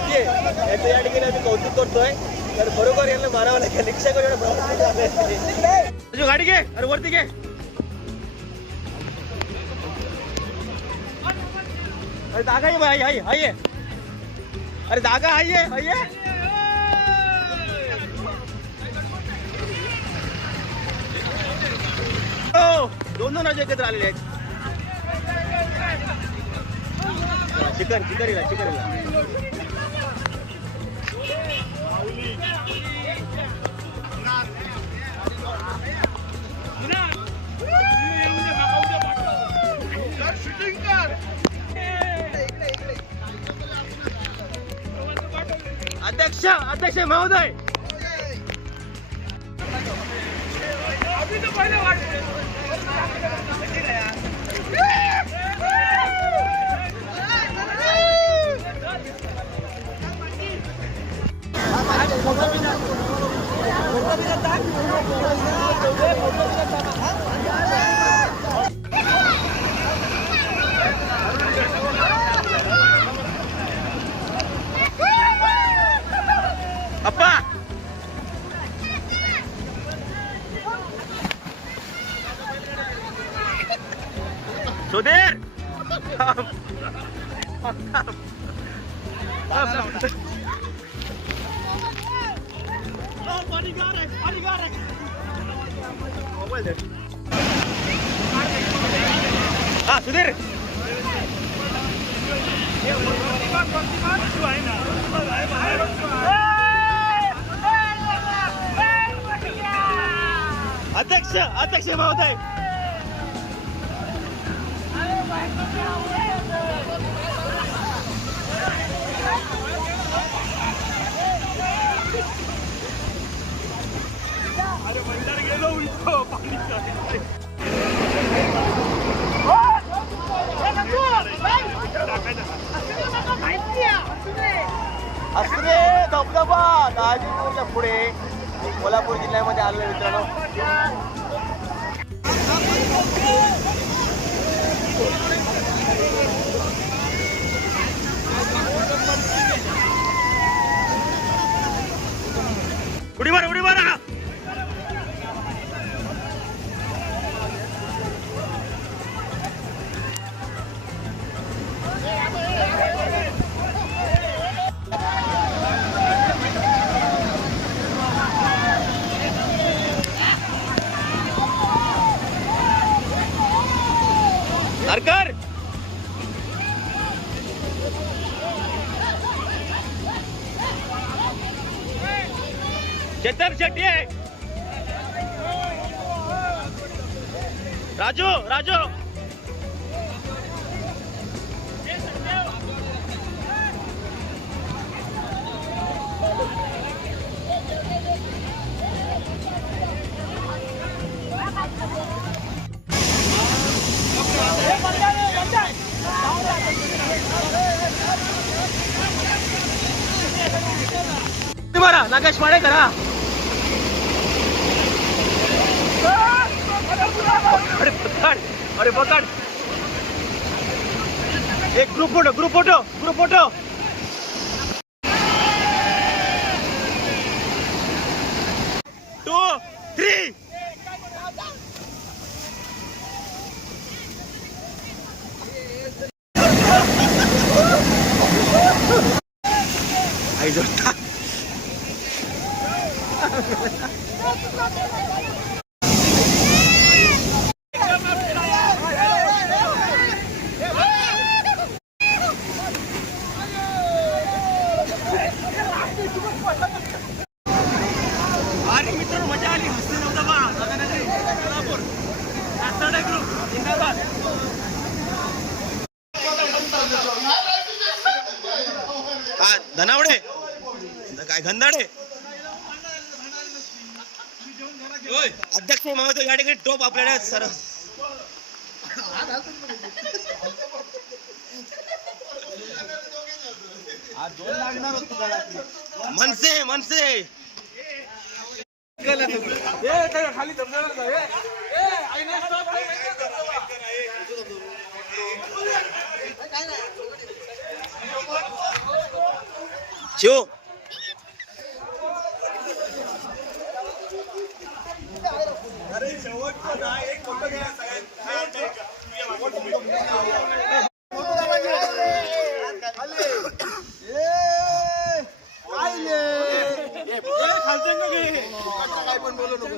माहितीये याचं या ठिकाणी आम्ही कौतुक करतोय. तर बरोबर यांना मारावं लागेल. रिक्षा करून प्रवास गाडी घे. अरे वरती घे. अरे जागा आहे भाई. हाय अरे जागा आहे. हो दोन राज्य एकत्र आलेले आहेत. चिकरीला अध्यक्ष महोदय. अप्पा सुधीर हा सुधीर अध्यक्ष महोदय. अरे मंदिर गेलो उलटो पाणी असरे धबधबा दाजीपूरच्या पुढे कोल्हापूर जिल्ह्यामध्ये आलेले मित्रांनो. उडी मारा सरकार. चेतन शेट्टी आहे. राजू मारा. नागेश माडे करा. अरे पकड़. एक ग्रुप फोटो. 2, 3. आई जोता. मजा आली. धनावडे काय गंधाडे. अध्यक्ष महोदय या ठिकाणी टोप आपल्याला सर मनसे खाली शिव काय पण बोलू नको.